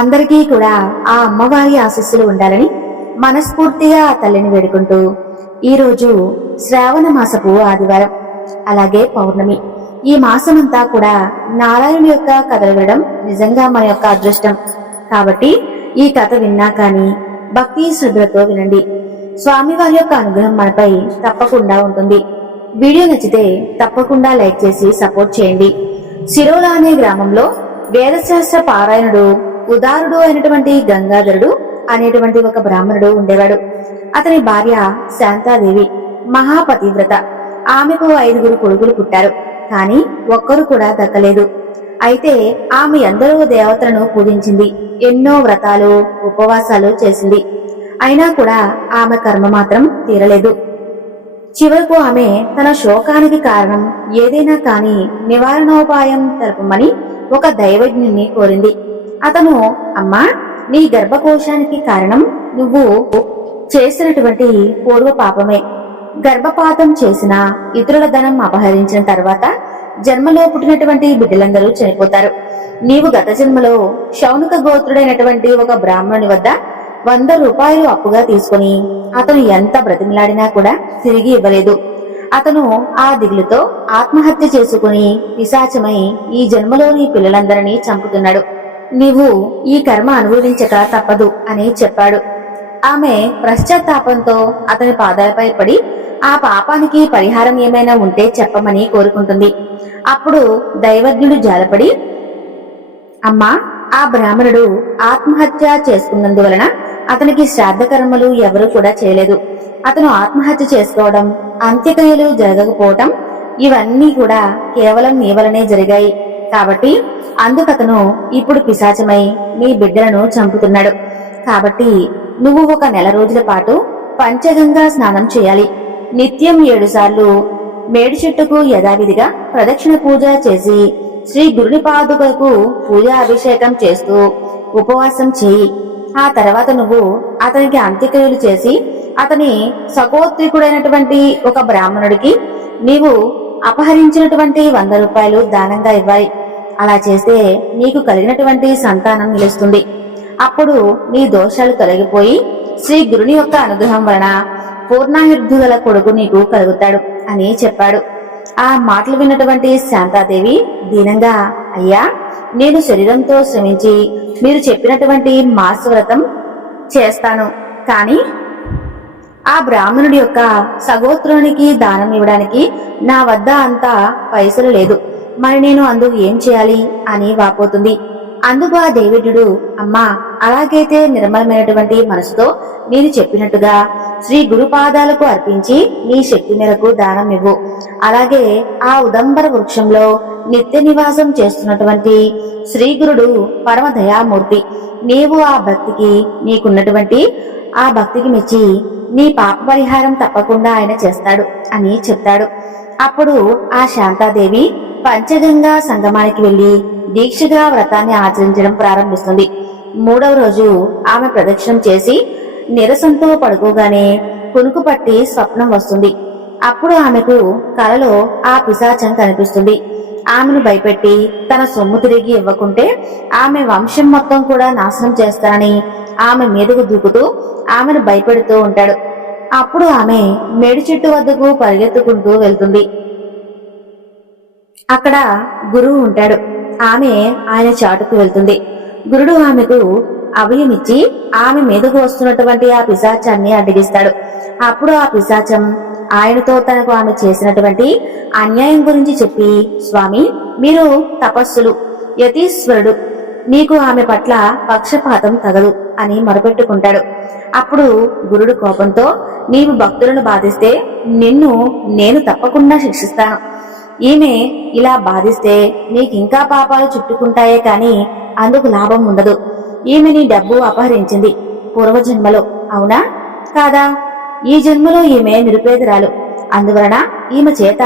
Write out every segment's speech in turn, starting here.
అందరికీ కూడా ఆ అమ్మవారి ఆశీస్సులు ఉండాలని మనస్ఫూర్తిగా ఆ తల్లిని వేడుకుంటూ ఈరోజు శ్రావణ మాసపు ఆదివారం, అలాగే పౌర్ణమి. ఈ మాసమంతా కూడా నారాయణుని యొక్క కథలు వినడం నిజంగా మన యొక్క అదృష్టం. కాబట్టి ఈ కథ విన్నా కానీ భక్తి శ్రద్ధలతో వినండి. స్వామివారి యొక్క అనుగ్రహం మనపై తప్పకుండా ఉంటుంది. వీడియో నచ్చితే తప్పకుండా లైక్ చేసి సపోర్ట్ చేయండి. సిరోలా అనే గ్రామంలో వేదశాస్త్ర పారాయణుడు, ఉదారుడు అయినటువంటి గంగాధరుడు అనేటువంటి ఒక బ్రాహ్మణుడు ఉండేవాడు. అతని భార్య శాంతాదేవి మహాపతివ్రత. ఆమెకు 5 కొడుకులు పుట్టారు, కాని ఒక్కరు కూడా దక్కలేదు. అయితే ఆమె ఎందరో దేవతలను పూజించింది, ఎన్నో వ్రతాలు ఉపవాసాలు చేసింది. అయినా కూడా ఆమె కర్మ మాత్రం తీరలేదు. చివరకు ఆమె తన శోకానికి కారణం ఏదైనా కాని నివారణోపాయం తెలపమని ఒక దైవజ్ఞుని కోరింది. అతను, అమ్మా, నీ గర్భకోశానికి కారణం నువ్వు చేసినటువంటి పూర్వ పాపమే. గర్భపాతం చేసిన, ఇతరుల ధనం అపహరించిన తర్వాత జన్మలో పుట్టినటువంటి బిడ్డలందరూ చనిపోతారు. నీవు గత జన్మలో శౌనక గోత్రుడైనటువంటి ఒక బ్రాహ్మణుని వద్ద 100 రూపాయలు అప్పుగా తీసుకుని అతను ఎంత బ్రతిమలాడినా కూడా తిరిగి ఇవ్వలేదు. అతను ఆ దిగులుతో ఆత్మహత్య చేసుకుని పిశాచమై ఈ జన్మలోని పిల్లలందరినీ చంపుతున్నాడు. నీవు ఈ కర్మ అనుభవించక తప్పదు అని చెప్పాడు. ఆమె పశ్చాత్తాపంతో అతని పాదాలపై పడి ఆ పాపానికి పరిహారం ఏమైనా ఉంటే చెప్పమని కోరుకుంటుంది. అప్పుడు దైవజ్ఞుడు జాలపడి, అమ్మా, ఆ బ్రాహ్మణుడు ఆత్మహత్య చేసుకున్నందువలన అతనికి శ్రాద్ధ కర్మలు ఎవరూ కూడా చేయలేదు. అతను ఆత్మహత్య చేసుకోవడం, అంత్యక్రియలు జరగకపోవటం ఇవన్నీ కూడా కేవలం నీ వలనే జరిగాయి. కాబట్టి అందుకతను ఇప్పుడు పిశాచమై నీ బిడ్డలను చంపుతున్నాడు. కాబట్టి నువ్వు ఒక నెల రోజుల పాటు పంచగంగా స్నానం చేయాలి. నిత్యం 7 సార్లు మేడి చెట్టుకు యథావిధిగా ప్రదక్షిణ పూజ చేసి శ్రీ గురుని పాదుకలకు పూజా అభిషేకం చేస్తూ ఉపవాసం చేయి. ఆ తర్వాత నువ్వు అతనికి అంత్యక్రియలు చేసి అతని సకోత్రికుడైనటువంటి ఒక బ్రాహ్మణుడికి నీవు అపహరించినటువంటి 100 రూపాయలు దానంగా ఇవ్వాలి. అలా చేస్తే నీకు కలిగినటువంటి సంతానం నిలుస్తుంది. అప్పుడు నీ దోషాలు తొలగిపోయి శ్రీ గురుని యొక్క అనుగ్రహం వలన పూర్ణాయుద్ధు గల కొడుకు నీకు కలుగుతాడు అని చెప్పాడు. ఆ మాటలు విన్నటువంటి శాంతాదేవి దీనంగా, అయ్యా, నేను శరీరంతో శ్రమించి మీరు చెప్పినటువంటి మాసవ్రతం చేస్తాను, కాని ఆ బ్రాహ్మణుడి యొక్క సగోత్రునికి దానం ఇవ్వడానికి నా వద్ద అంత పైసలు లేదు. మరి నేను అందుకు ఏం చేయాలి అని వాపోతుంది. అందుకు ఆ దైవజ్ఞుడు, అమ్మా, అలాగైతే నిర్మలమైనటువంటి మనసుతో నేను చెప్పినట్టుగా శ్రీ గురుపాదాలకు అర్పించి నీ శక్తి మేరకు దానం ఇవ్వు. అలాగే ఆ ఉదంబర వృక్షంలో నిత్య నివాసం చేస్తున్నటువంటి శ్రీ గురుడు పరమ దయామూర్తి. నీవు ఆ భక్తికి నీకున్నటువంటి ఆ భక్తికి మెచ్చి నీ పాప పరిహారం తప్పకుండా ఆయన చేస్తాడు అని చెప్తాడు. అప్పుడు ఆ శాంతాదేవి పంచగంగా సంగమానికి వెళ్లి దీక్షగా వ్రతాన్ని ఆచరించడం ప్రారంభిస్తుంది. 3వ రోజు ఆమె ప్రదక్షిణం చేసి నిరసంతో పడుకోగానే కునుకు పట్టి స్వప్నం వస్తుంది. అప్పుడు ఆమెకు కలలో ఆ పిశాచం కనిపిస్తుంది. ఆమెను భయపెట్టి తన సొమ్ము తిరిగి ఇవ్వకుంటే ఆమె వంశం మొత్తం కూడా నాశనం చేస్తానని ఆమె మీదకు దూకుతూ ఆమెను భయపెడుతూ ఉంటాడు. అప్పుడు ఆమె మేడి చెట్టు వద్దకు పరిగెత్తుకుంటూ వెళ్తుంది. అక్కడ గురువు ఉంటాడు. ఆమె ఆయన చాటుకు వెళ్తుంది. గురుడు ఆమెకు అభయమిచ్చి ఆమె మీదకు వస్తున్నటువంటి ఆ పిశాచాన్ని అడ్డగిస్తాడు. అప్పుడు ఆ పిశాచం ఆయనతో తనకు ఆమె చేసినటువంటి అన్యాయం గురించి చెప్పి, స్వామి, మీరు తపస్సులు, యతీశ్వరుడు, మీకు ఆమె పట్ల పక్షపాతం తగదు అని మొరపెట్టుకుంటాడు. అప్పుడు గురుడు కోపంతో, నీవు భక్తులను బాధిస్తే నిన్ను నేను తప్పకుండా శిక్షిస్తాను. ఈమె ఇలా బాధిస్తే నీకింకా పాపాలు చుట్టుకుంటాయే కాని అందుకు లాభం ఉండదు. ఈమె నీ డబ్బు అపహరించింది పూర్వజన్మలో, అవునా కాదా? ఈ జన్మలో ఈమె నిరుపేదరాలు. అందువలన ఈమె చేత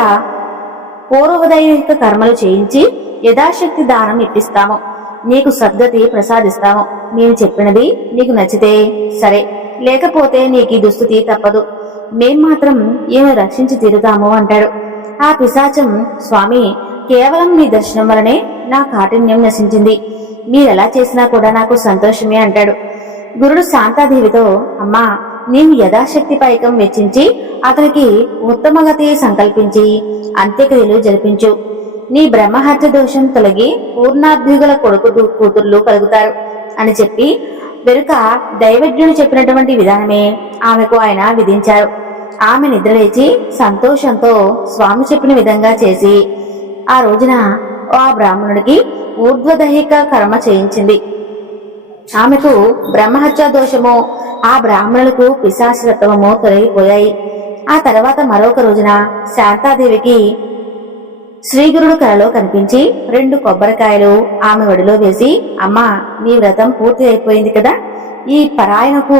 పూర్వదైవిక కర్మలు చేయించి యథాశక్తి దానం ఇప్పిస్తాము. నీకు సద్గతి ప్రసాదిస్తాము. నేను చెప్పినది నీకు నచ్చితే సరే, లేకపోతే నీకు ఈ దుస్థితి తప్పదు. మేం మాత్రం ఈమె రక్షించి తీరుతాము అంటాడు. ఆ పిశాచం, స్వామి, కేవలం మీ దర్శనం వలనే నా కాఠిన్యం నశించింది. మీరెలా చేసినా కూడా నాకు సంతోషమే అంటాడు. గురుడు శాంతాదేవితో, అమ్మా, నీవు యథాశక్తి పైకం వెచ్చించి అతనికి ఉత్తమగతి సంకల్పించి అంత్యక్రియలు జరిపించు. నీ బ్రహ్మహత్య దోషం తొలగి పూర్ణాభ్యుగల కొడుకు కూతుర్లు కలుగుతారు అని చెప్పి వెనుక దైవజ్ఞుడు చెప్పినటువంటి విధానమే ఆమెకు ఆయన విధించారు. ఆమె నిద్రలేచి సంతోషంతో స్వామి చెప్పిన విధంగా చేసి ఆ రోజున ఆ బ్రాహ్మణుడికి ఊర్ధ్వదైహిక కర్మ చేయించింది. ఆమెకు బ్రహ్మహత్య దోషము, ఆ బ్రాహ్మణులకు పిశాచత్వము తొలగిపోయాయి. ఆ తర్వాత మరొక రోజున శాంతాదేవికి శ్రీగురుడు కలలో కనిపించి 2 కొబ్బరికాయలు ఆమె ఒడిలో వేసి, అమ్మా, నీ వ్రతం పూర్తి అయిపోయింది కదా, ఈ పరాయణకు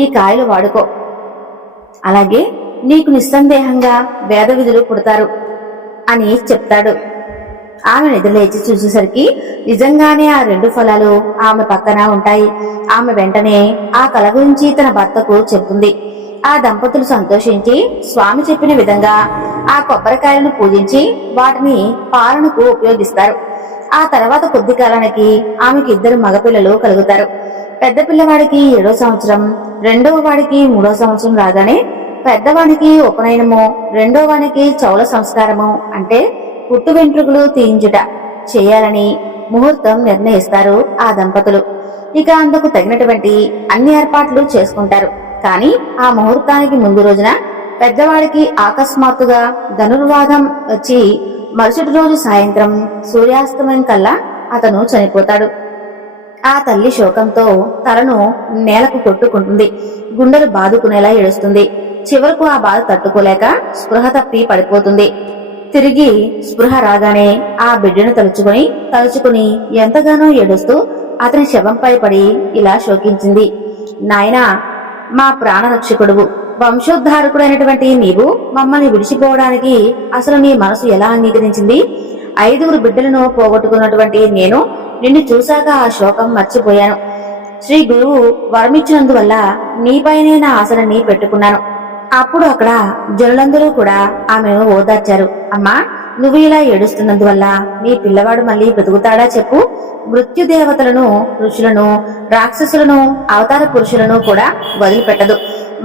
ఈ కాయలు వాడుకో. అలాగే నీకు నిస్సందేహంగా వేద విధులు పుడతారు అని చెప్తాడు. ఆమె నిద్రలేచి చూసేసరికి నిజంగానే ఆ 2 ఫలాలు ఆమె పక్కన ఉంటాయి. ఆమె వెంటనే ఆ కల గురించి తన భర్తకు చెప్తుంది. ఆ దంపతులు సంతోషించి స్వామి చెప్పిన విధంగా ఆ కొబ్బరికాయలను పూజించి వాటిని పాలనకు ఉపయోగిస్తారు. ఆ తర్వాత కొద్ది కాలానికి ఆమెకి 2 మగపిల్లలు కలుగుతారు. పెద్ద పిల్లవాడికి 7వ సంవత్సరం, రెండవ వాడికి 3వ సంవత్సరం రాగానే పెద్దవానికి ఉపనయనము, రెండో వానికి చౌల సంస్కారము అంటే పుట్టు వెంట్రుకలు తీయించుట చేయాలని ముహూర్తం నిర్ణయిస్తారు ఆ దంపతులు. ఇక అందుకు తగినటువంటి అన్ని ఏర్పాట్లు చేసుకుంటారు. కానీ ఆ ముహూర్తానికి ముందు రోజున పెద్దవాడికి అకస్మాత్తుగా ధనుర్వాదం వచ్చి మరుసటి రోజు సాయంత్రం సూర్యాస్తమయం కల్లా అతను చనిపోతాడు. ఆ తల్లి శోకంతో తలను నేలకు కొట్టుకుంటుంది. గుండెలు బాదుకునేలా ఏడుస్తుంది. చివరకు ఆ బాధ తట్టుకోలేక స్పృహ తప్పి పడిపోతుంది. తిరిగి స్పృహ రాగానే ఆ బిడ్డను తలుచుకుని ఎంతగానో ఏడుస్తూ అతని శవంపై పడి ఇలా శోకించింది. నాయనా, మా ప్రాణరక్షకుడువు, వంశోద్ధారకుడైనటువంటి నీవు మమ్మల్ని విడిచిపోవడానికి అసలు నీ మనసు ఎలా అంగీకరించింది? 5 బిడ్డలను పోగొట్టుకున్నటువంటి నేను నిన్ను చూశాక ఆ శోకం మర్చిపోయాను. శ్రీ గురువు వరమిచ్చినందువల్ల నీపైనే నా ఆశలని పెట్టుకున్నాను. అప్పుడు అక్కడ జనులందరూ కూడా ఆమెను ఓదార్చారు. అమ్మా, నువ్వు ఇలా ఏడుస్తున్నందువల్ల నీ పిల్లవాడు మళ్ళీ బ్రతుకుతాడా చెప్పు? మృత్యుదేవతలను, ఋషులను, రాక్షసులను, అవతార పురుషులను కూడా వదిలిపెట్టదు.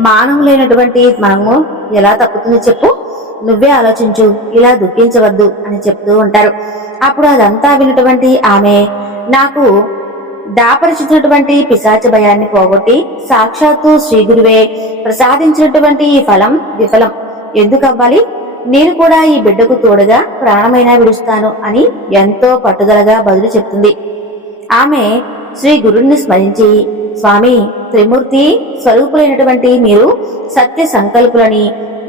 మానవులైనటువంటి మనము ఎలా తప్పుతుంది చెప్పు? నువ్వే ఆలోచించు, ఇలా దుఃఖించవద్దు అని చెప్తూ ఉంటారు. అప్పుడు అదంతా విన్నటువంటి ఆమె, నాకు దాపరిచినటువంటి పిశాచ భయాన్ని పోగొట్టి సాక్షాత్తు శ్రీ గురువే ప్రసాదించినటువంటి ఈ ఫలం విఫలం ఎందుకు అవ్వాలి? నేను కూడా ఈ బిడ్డకు తోడుగా ప్రాణమైనా విడుస్తాను అని ఎంతో పట్టుదలగా బదులు చెప్తుంది. ఆమె శ్రీ గురుణ్ణి స్మరించి, స్వామి, త్రిమూర్తి స్వరూపులైనటువంటి మీరు సత్య సంకల్పులని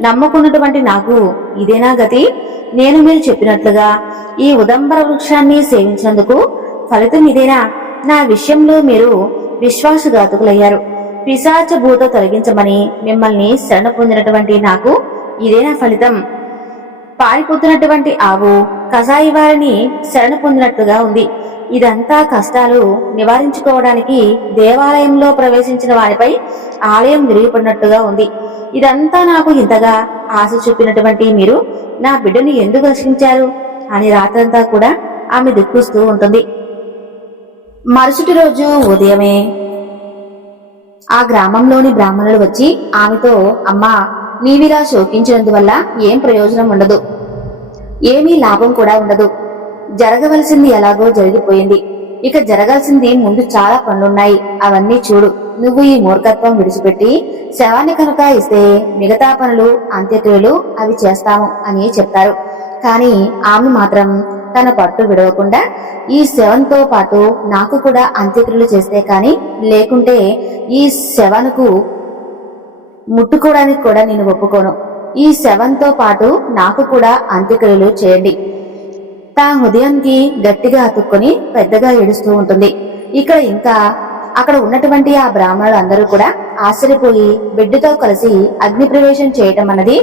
నమ్ముకున్నటువంటి నాకు ఇదేనా గతి? నేను మీరు చెప్పినట్లుగా ఈ ఉదంబర వృక్షాన్ని సేవించినందుకు ఫలితం ఇదేనా? నా విషయంలో మీరు విశ్వాసఘాతుకులయ్యారు. పిశాచ భూత తొలగించమని మిమ్మల్ని శరణ పొందినటువంటి నాకు ఇదేనా ఫలితం? పారిపోతున్నటువంటి ఆవు కసాయి వారిని శరణ పొందినట్లుగా ఉంది. ఇదంతా కష్టాలు నివారించుకోవడానికి దేవాలయంలో ప్రవేశించిన వారిపై ఆలయం విరిగిపడినట్టుగా ఉంది. ఇదంతా నాకు ఇంతగా ఆశ చూపినటువంటి మీరు నా బిడ్డను ఎందుకు రక్షించారు అని రాత్రంతా కూడా ఆమె దుఃఖిస్తూ ఉంటుంది. మరుసటి రోజు ఉదయమే ఆ గ్రామంలోని బ్రాహ్మణులు వచ్చి ఆమెతో, అమ్మా, నీవిలా శోకించినందువల్ల ఏం ప్రయోజనం ఉండదు, ఏమీ లాభం కూడా ఉండదు. జరగవలసింది ఎలాగో జరిగిపోయింది. ఇక జరగాల్సింది ముందు చాలా పనులున్నాయి. అవన్నీ చూడు. నువ్వు ఈ మూర్ఖత్వం విడిచిపెట్టి శవాన్ని కనుక ఇస్తే మిగతా పనులు, అంత్యక్రియలు అవి చేస్తాము అని చెప్తారు. కాని ఆమె మాత్రం తన పట్టు విడవకుండా, ఈ శవంతో పాటు నాకు కూడా అంత్యక్రియలు చేస్తే కాని, లేకుంటే ఈ శవనుకు ముట్టుకోవడానికి కూడా నేను ఒప్పుకోను. ఈ శవంతో పాటు నాకు కూడా అంత్యక్రియలు చేయండి. తా హృదయానికి గట్టిగా అతుక్కొని పెద్దగా ఏడుస్తూ ఉంటుంది. ఇంకా అక్కడ ఉన్నటువంటి ఆ బ్రాహ్మణులు అందరూ కూడా ఆశ్చర్యపోయి బిడ్డతో కలిసి అగ్ని ప్రవేశం చేయటం అన్నది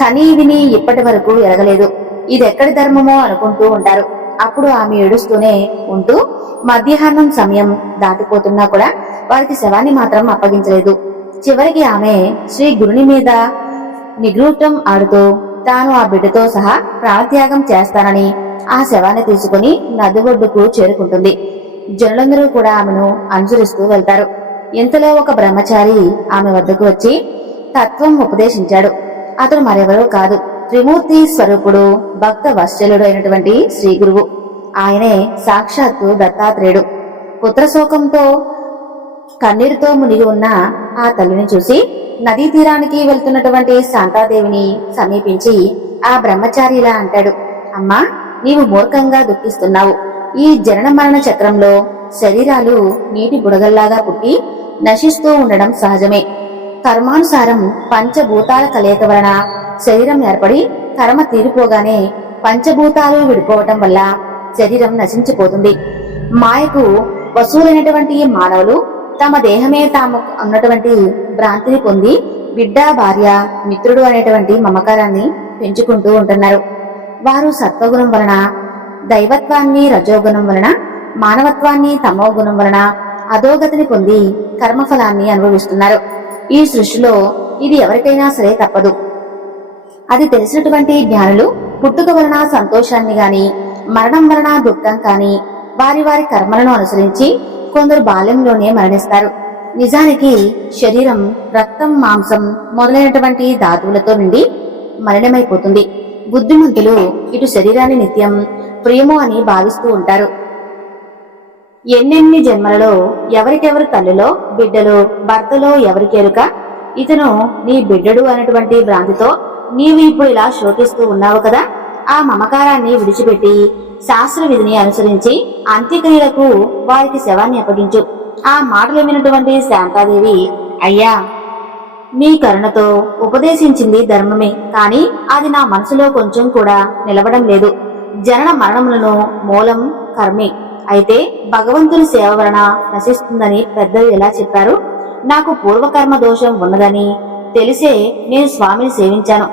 కనీ విని ఇప్పటి వరకు ఎరగలేదు. ఇదెక్కడి ధర్మమో అనుకుంటూ ఉంటారు. అప్పుడు ఆమె ఏడుస్తూనే ఉంటూ మధ్యాహ్నం సమయం దాటిపోతున్నా కూడా వారికి శవాన్ని మాత్రం అప్పగించలేదు. చివరికి ఆమె శ్రీ గురుని మీద నిగృహం ఆడుతూ తాను ఆ బిడ్డతో సహా ప్రాణత్యాగం చేస్తానని ఆ శవాన్ని తీసుకుని నది ఒడ్డుకు చేరుకుంటుంది. జనులందరూ కూడా ఆమెను అనుసరిస్తూ వెళ్తారు. ఇంతలో ఒక బ్రహ్మచారి ఆమె వద్దకు వచ్చి తత్వం ఉపదేశించాడు. అతడు మరెవరో కాదు, త్రిమూర్తి స్వరూపుడు, భక్త వత్సలుడు అయినటువంటి శ్రీ గురువు. ఆయనే సాక్షాత్తు దత్తాత్రేయుడు. పుత్రశోకంతో కన్నీరుతో మునిగి ఉన్న ఆ తల్లిని చూసి నదీ తీరానికి వెళ్తున్నటువంటి శాంతాదేవిని సమీపించి ఆ బ్రహ్మచారి ఇలా అంటాడు: అమ్మా, నీవు మూర్ఖంగా దుఃఖిస్తున్నావు. ఈ జనన మరణ చక్రంలో శరీరాలు నీటి బుడగల్లాగా పుట్టి నశిస్తూ ఉండడం సహజమే. కర్మానుసారం పంచభూతాల కలయిక వలన శరీరం ఏర్పడి కర్మ తీరిపోగానే పంచభూతాలు విడిపోవటం వల్ల శరీరం నశించిపోతుంది. మాయకు వసూలైనటువంటి మానవులు తమ దేహమే తాము అన్నటువంటి భ్రాంతిని పొంది బిడ్డ, భార్య, మిత్రుడు అనేటువంటి మమకారాన్ని పెంచుకుంటూ ఉంటున్నారు. వారు సత్వగుణం వలన, దైవత్వాన్ని రజోగుణం వలన, మానవత్వాన్ని తమోగుణం వలన అధోగతిని పొంది కర్మఫలాన్ని అనుభవిస్తున్నారు. ఈ సృష్టిలో ఇది ఎవరికైనా సరే తప్పదు. అది తెలిసినటువంటి జ్ఞానులు పుట్టుక వలన సంతోషాన్ని గాని, మరణం వలన దుఃఖం కాని వారి వారి కర్మలను అనుసరించి కొందరు బాల్యంలోనే మరణిస్తారు. నిజానికి శరీరం రక్తం, మాంసం మొదలైనటువంటి ధాతువులతో నిండి మలినమైపోతుంది. బుద్ధిమంతులు ఇటు శరీరాన్ని నిత్యం ప్రియము అని భావిస్తూ ఉంటారు. ఎన్నెన్ని జన్మలలో ఎవరికెవరు తల్లిలో, బిడ్డలో, భర్తలో ఎవరికెరుక? ఇతను నీ బిడ్డడు అనేటువంటి భ్రాంతితో నీవు ఇప్పుడు ఇలా శోకిస్తూ ఉన్నావు కదా. ఆ మమకారాన్ని విడిచిపెట్టి శాస్త్ర విధిని అనుసరించి అంత్యక్రియలకు వారికి శవాన్ని అప్పగించు. ఆ మాటలు విన్నటువంటి శాంతాదేవి, అయ్యా, మీ కరుణతో ఉపదేశించింది ధర్మమే, కాని అది నా మనసులో కొంచెం కూడా నిలవడం లేదు. జనన మరణములను మూలం కర్మే. అయితే భగవంతుని సేవ వలన నశిస్తుందని పెద్దలు ఎలా చెప్పారు? నాకు పూర్వకర్మ దోషం ఉన్నదని తెలిసే నేను స్వామిని సేవించాను.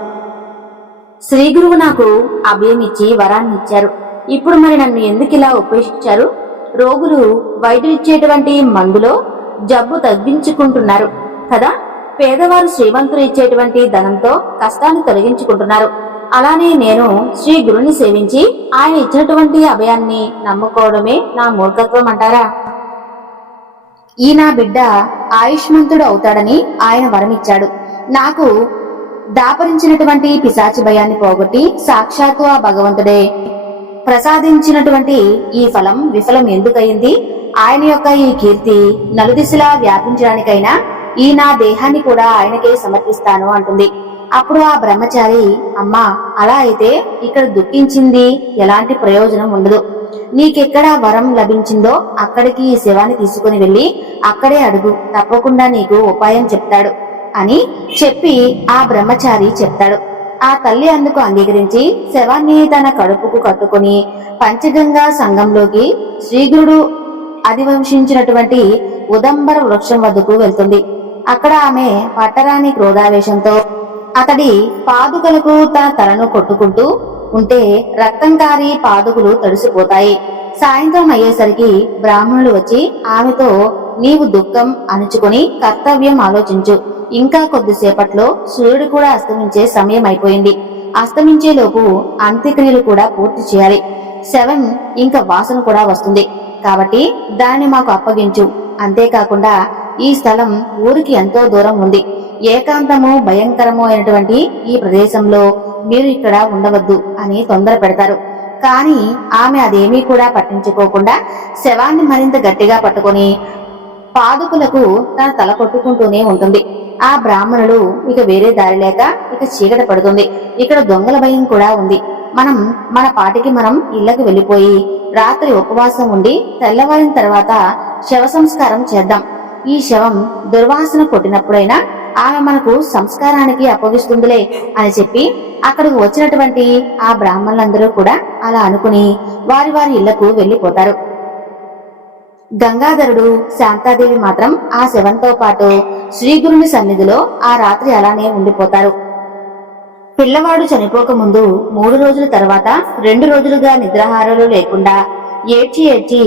శ్రీ గురువు నాకు అభయమిచ్చి వరాన్ని ఇచ్చారు. ఇప్పుడు మరి నన్ను ఎందుకిలా ఉపేక్షించారు? రోగులు వైద్యులిచ్చేటువంటి మందులో జబ్బు తగ్గించుకుంటున్నారు కదా. పేదవారు శ్రీమంతులు ఇచ్చేటువంటి ధనంతో కష్టాన్ని తొలగించుకుంటున్నారు. అలానే నేను శ్రీ గురుని సేవించి ఆయన ఇచ్చినటువంటి అభయాన్ని నమ్ముకోవడమే నా మూర్ఖత్వం అంటారా? ఈ నా బిడ్డ ఆయుష్మంతుడు అవుతాడని ఆయన వరమిచ్చాడు. నాకు దాపరించినటువంటి పిశాచి భయాన్ని పోగొట్టి సాక్షాత్తు ఆ భగవంతుడే ప్రసాదించినటువంటి ఈ ఫలం విఫలం ఎందుకయింది? ఆయన యొక్క ఈ కీర్తి నలుదిశలా వ్యాపించడానికైనా ఈ నా దేహాన్ని కూడా ఆయనకే సమర్పిస్తాను అంటుంది. అప్పుడు ఆ బ్రహ్మచారి, అమ్మా, అలా అయితే ఇక్కడ దుఃఖించింది ఎలాంటి ప్రయోజనం ఉండదు. నీకెక్కడ వరం లభించిందో అక్కడికి ఈ శవాన్ని తీసుకుని వెళ్లి అక్కడే అడుగు, తప్పకుండా నీకు ఉపాయం చెప్తాడు అని చెప్పి ఆ బ్రహ్మచారి చెప్తాడు. ఆ తల్లి అందుకు అంగీకరించి శవాన్ని తన కడుపుకు కట్టుకుని పంచగంగా సంఘంలోకి శ్రీగురుడు అధివంశించినటువంటి ఉదంబర వృక్షం వద్దకు వెళ్తుంది. అక్కడ ఆమె పట్టరాని క్రోధావేశంతో అతడి పాదుకలకు తన తలను కొట్టుకుంటూ ఉంటే రక్తం కారి పాదుకులు తడిసిపోతాయి. సాయంత్రం అయ్యేసరికి బ్రాహ్మణులు వచ్చి ఆమెతో, నీవు దుఃఖం అణుచుకుని కర్తవ్యం ఆలోచించు. ఇంకా కొద్దిసేపట్లో సూర్యుడు కూడా అస్తమించే సమయం అయిపోయింది. అస్తమించేలోపు అంత్యక్రియలు కూడా పూర్తి చేయాలి. శవం ఇంకా వాసన కూడా వస్తుంది కాబట్టి దాన్ని మాకు అప్పగించు. అంతేకాకుండా ఈ స్థలం ఊరికి ఎంతో దూరం ఉంది. ఏకాంతము భయంకరము అయినటువంటి ఈ ప్రదేశంలో మీరు ఇక్కడ ఉండవద్దు అని తొందర పెడతారు. కాని ఆమె అదేమీ కూడా పట్టించుకోకుండా శవాన్ని మరింత గట్టిగా పట్టుకొని పాదుకులకు తన తల కొట్టుకుంటూనే ఉంటుంది. ఆ బ్రాహ్మణులు ఇక వేరే దారి లేక ఇక చీకటి పడుతుంది. ఇక్కడ దొంగల భయం కూడా ఉంది. మనం మన పాటికి మనం ఇళ్లకు వెళ్లిపోయి రాత్రి ఉపవాసం ఉండి తెల్లవారిన తర్వాత శవ సంస్కారం చేద్దాం. ఈ శవం దుర్వాసన కొట్టినప్పుడైనా ఆమె మనకు సంస్కారానికి అప్పగిస్తుందిలే అని చెప్పి అక్కడికి వచ్చినటువంటి ఆ బ్రాహ్మణులందరూ కూడా అలా అనుకుని వారి వారి ఇళ్లకు వెళ్లిపోతారు. గంగాధరుడు, శాంతాదేవి మాత్రం ఆ శవంతో పాటు శ్రీగురుని సన్నిధిలో ఆ రాత్రి అలానే ఉండిపోతారు. పిల్లవాడు చనిపోక ముందు 3 రోజుల తర్వాత 2 రోజులుగా నిద్రాహారాలు లేకుండా ఏడ్చి ఏడ్చి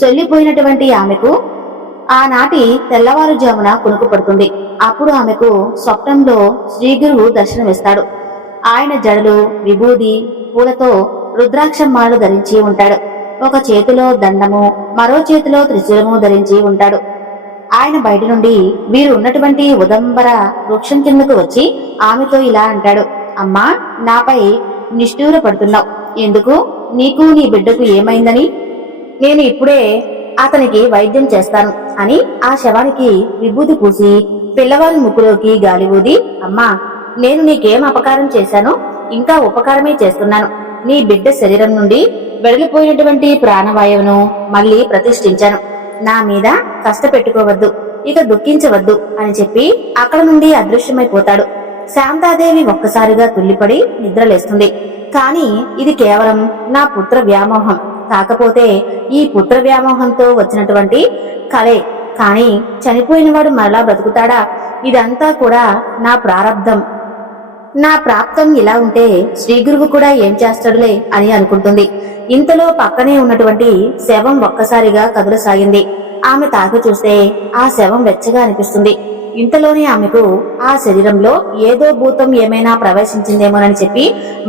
సొల్లిపోయినటువంటి ఆమెకు ఆనాటి తెల్లవారుజామున కునుకు పడుతుంది. అప్పుడు ఆమెకు స్వప్నంలో శ్రీగురువు దర్శనమిస్తాడు. ఆయన జడలు విభూది పూలతో రుద్రాక్షమాలు ధరించి ఉంటాడు. ఒక చేతిలో దండము మరో చేతిలో త్రిశూలము ధరించి ఉంటాడు. ఆయన బయట నుండి వీరు ఉన్నటువంటి ఉదంబర వృక్షం కిందకు వచ్చి ఆమెతో ఇలా అంటాడు, అమ్మా, నాపై నిష్ఠూర పడుతున్నావు ఎందుకు? నీకు నీ బిడ్డకు ఏమైందని? నేను ఇప్పుడే అతనికి వైద్యం చేస్తాను అని ఆ శవానికి విభూతి పూసి పిల్లవారి ముక్కులోకి గాలి ఊది, అమ్మా, నేను నీకేం అపకారం చేశానో ఇంకా ఉపకారమే చేస్తున్నాను. నీ బిడ్డ శరీరం నుండి వెడలిపోయినటువంటి ప్రాణవాయువును మళ్లీ ప్రతిష్ఠించాను. నా మీద కష్టపెట్టుకోవద్దు, ఇక దుఃఖించవద్దు అని చెప్పి అక్కడ నుండి అదృశ్యమైపోతాడు. శాంతాదేవి ఒక్కసారిగా తుల్లిపడి నిద్రలేస్తుంది. కాని ఇది కేవలం నా పుత్ర వ్యామోహం, కాకపోతే ఈ పుత్ర వ్యామోహంతో వచ్చినటువంటి కలే. కాని చనిపోయినవాడు మరలా బ్రతుకుతాడా? ఇదంతా కూడా నా ప్రారబ్ధం. నా ప్రాప్తం ఇలా ఉంటే శ్రీగురువు కూడా ఏం చేస్తాడులే అని అనుకుంటుంది. ఇంతలో పక్కనే ఉన్నటువంటి శవం ఒక్కసారిగా కదలసాగింది. ఆమె తాకి చూస్తే ఆ శవం వెచ్చగా అనిపిస్తుంది. ఇంతలోనే ఆమెకు ఆ శరీరంలో ఏదో భూతం ఏమైనా ప్రవేశించిందేమోనని చెప్పి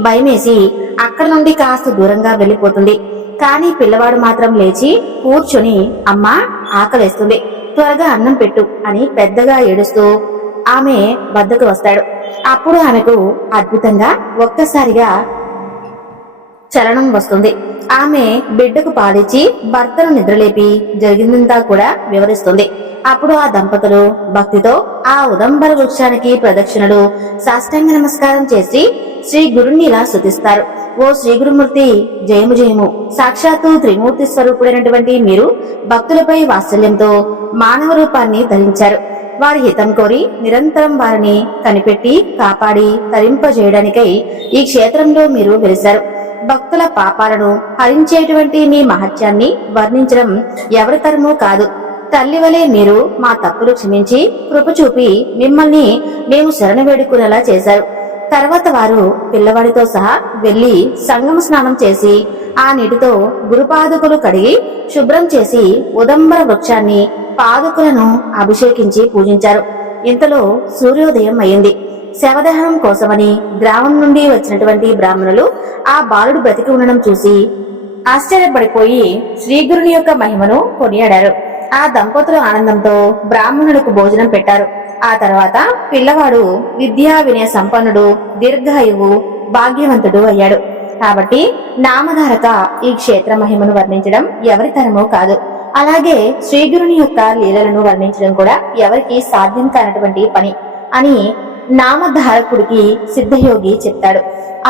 భయమేసి అక్కడ నుండి కాస్త దూరంగా వెళ్లిపోతుంది. కాని పిల్లవాడు మాత్రం లేచి కూర్చొని, అమ్మా, ఆకలేస్తుంది, త్వరగా అన్నం పెట్టు అని పెద్దగా ఏడుస్తూ ఆమె వద్దకు వస్తాడు. అప్పుడు ఆమెకు అద్భుతంగా ఒక్కసారిగా చలనం వస్తుంది. ఆమె బిడ్డకు పాలిచ్చి భర్తను నిద్రలేపి జరిగిందంతా కూడా వివరిస్తుంది. అప్పుడు ఆ దంపతులు భక్తితో ఆ ఉదంబర వృక్షానికి ప్రదక్షిణలు సాష్టాంగ నమస్కారం చేసి శ్రీ గురుని ఇలా స్తుతిస్తారు. ఓ శ్రీ గురుమూర్తి, జయము జయము. సాక్షాత్తు త్రిమూర్తి స్వరూపుడైనటువంటి మీరు భక్తులపై వాత్సల్యంతో మానవ రూపాన్ని ధరించారు. వారి హితం కోరి నిరంతరం వారిని కనిపెట్టి కాపాడి తరింపజేయడానికై ఈ క్షేత్రంలో మీరు వెలిశారు. భక్తుల పాపాలను హరించేటువంటి మీ మహత్యాన్ని వర్ణించడం ఎవరి తరమూ కాదు. తల్లివలే మీరు మా తప్పులు క్షమించి కృప చూపి మిమ్మల్ని మేము శరణ వేడుకునేలా చేశారు. తర్వాత వారు పిల్లవాడితో సహా వెళ్లి సంగమ స్నానం చేసి ఆ నీటితో గురుపాదుకులు కడిగి శుభ్రం చేసి ఉదంబర వృక్షాన్ని పాదుకులను అభిషేకించి పూజించారు. ఇంతలో సూర్యోదయం అయింది. శవదహనం కోసమని గ్రామం నుండి వచ్చినటువంటి బ్రాహ్మణులు ఆ బాలుడు బ్రతికి ఉండడం చూసి ఆశ్చర్యపడిపోయి శ్రీగురుని యొక్క మహిమను కొనియాడారు. ఆ దంపతులు ఆనందంతో బ్రాహ్మణులకు భోజనం పెట్టారు. ఆ తర్వాత పిల్లవాడు విద్యా వినయ సంపన్నుడు, దీర్ఘాయువు, భాగ్యవంతుడు అయ్యాడు. కాబట్టి నామధారక ఈ క్షేత్ర మహిమను వర్ణించడం ఎవరి తరమూ కాదు. అలాగే శ్రీగురుని యొక్క లీలలను వర్ణించడం కూడా ఎవరికి సాధ్యం కానటువంటి పని అని నామధారకుడికి సిద్ధయోగి చెప్తాడు.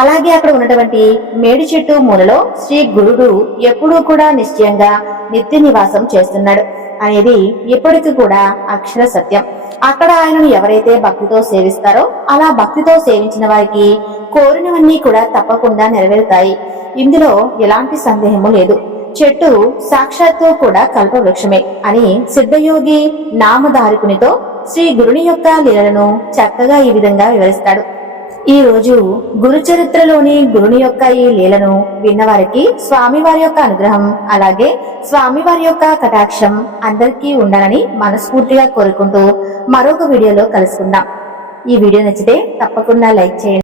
అలాగే అక్కడ ఉన్నటువంటి మేడి చెట్టు మూలలో శ్రీ గురుడు ఎప్పుడూ కూడా నిశ్చయంగా నిత్య నివాసం చేస్తున్నాడు అనేది ఇప్పటికీ కూడా అక్షర సత్యం. అక్కడ ఆయనను ఎవరైతే భక్తితో సేవిస్తారో అలా భక్తితో సేవించిన వారికి కోరినవన్నీ కూడా తప్పకుండా నెరవేరుతాయి. ఇందులో ఎలాంటి సందేహము లేదు. చెట్టు సాక్షాత్తు కూడా కల్పవృక్షమే అని సిద్ధయోగి నామధారకునితో శ్రీ గురుని యొక్క లీలలను చక్కగా ఈ విధంగా వివరిస్తాడు. ఈ రోజు గురు చరిత్రలోని గురుని యొక్క ఈ లీలను విన్నవారికి స్వామివారి యొక్క అనుగ్రహం అలాగే స్వామివారి యొక్క కటాక్షం అందరికీ ఉండాలని మనస్ఫూర్తిగా కోరుకుంటూ మరొక వీడియోలో కలుసుకుందాం. ఈ వీడియో నచ్చితే తప్పకుండా లైక్ చేయండి.